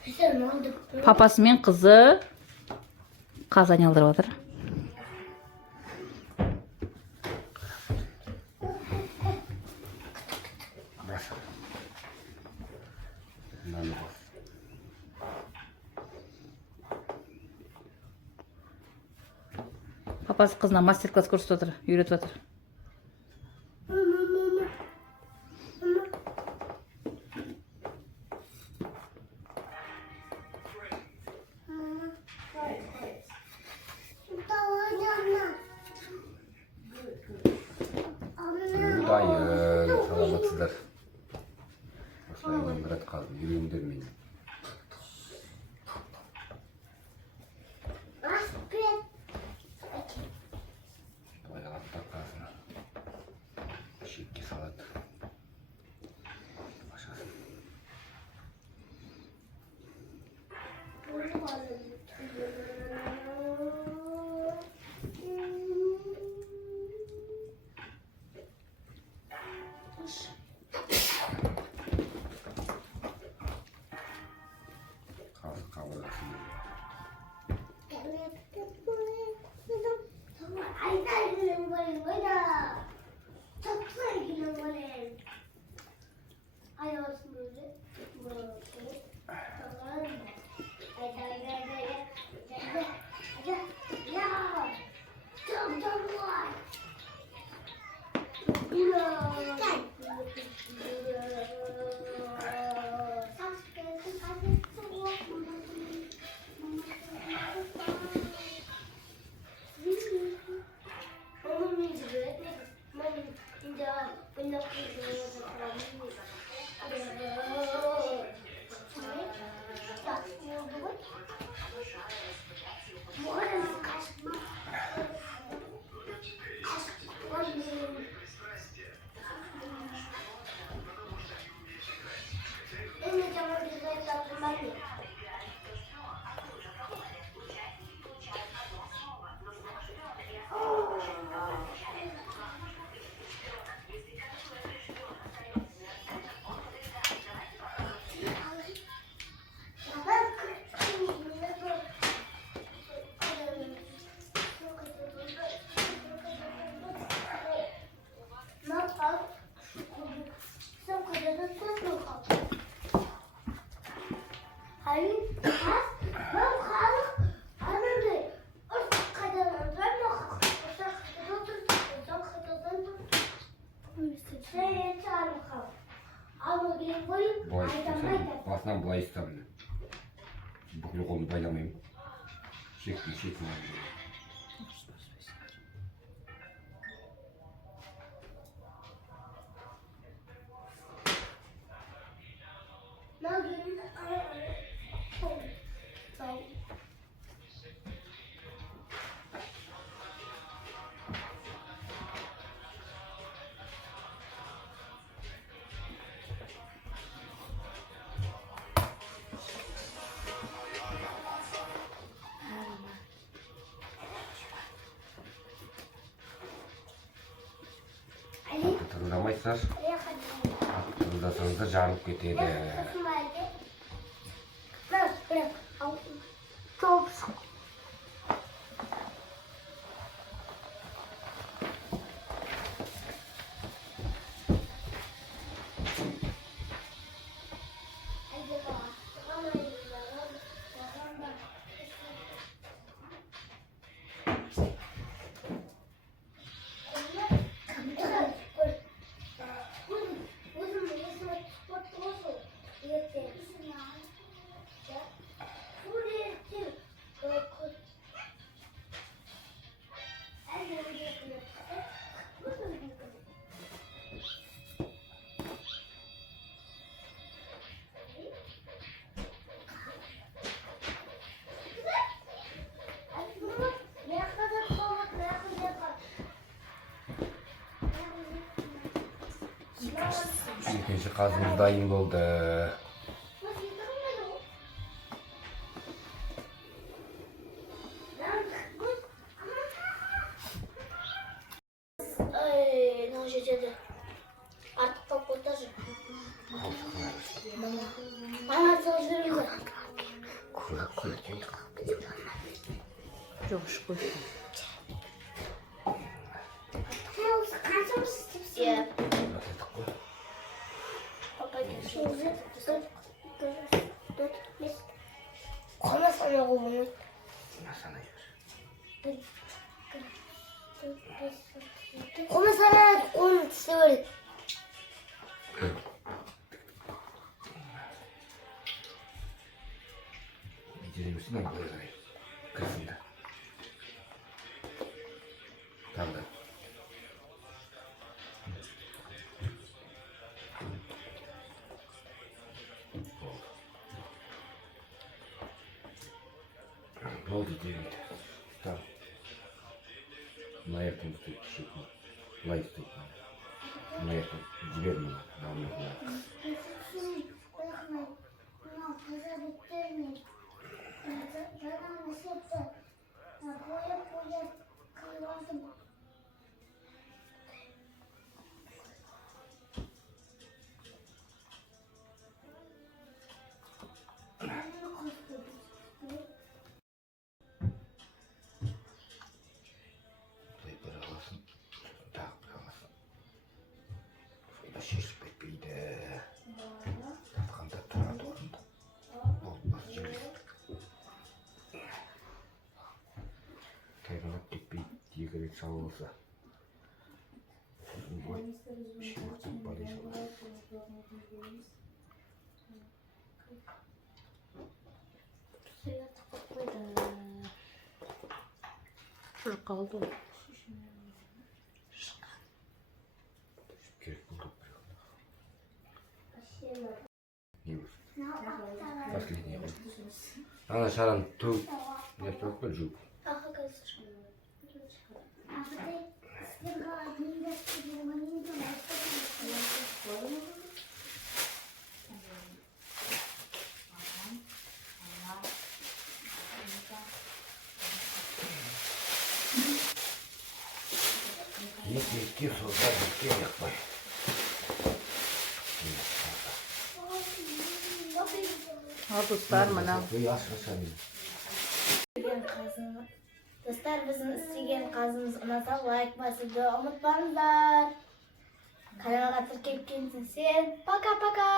Папасы мен қызы қазан алдырып жатыр. Папасы қызына мастер-класс көрсетіп жатыр, үйретіп жатыр. Dayı, salamatçılar. Başlayalım, biraz kaldı, yürüyümdür miyim? Bayağı attak kalsın. Şekki salat. Başlasın. Basından bulay istedim. Buklu kolunu baylamayayım. Şekli. Tırılamayızlar. Tırılasanız da canıp geteydi. İkinci kazımız dayım oldu. Artık kapatacağım. Bana sözleri yok. Жоқ, ішіп қойсын. Иә. Қана санауға болмайды. Қана санайды, қолын тісі көреді. Бетеремесін ана былай қарай. Кірсін да. Тағы да. Болды дейді. Там. Мына ертең істейді, шетін. Былай істейді. Мына ертең жібер мына. Bir alasın. Daha bir alasın. Şöyle şişip etmeydi. Tapkanda turardı orunda. Olmaz ceviz. Kayganat gitmeyip diye gerek sağ olsa. Bir şey yok. Bana iş olur. Шыр қалды ғой. Керек болды. Не болды? Последний год. Ана шаран төгіп, не төгіп кел жуып. Аха, қазір. Если идти в создание, денег бы. Ал достар, мына. Достар, біздің істеген қазымыз ұнаса лайк басуды ұмытпаңыздар. Каналға тіркеліп келсін. Пока-пока.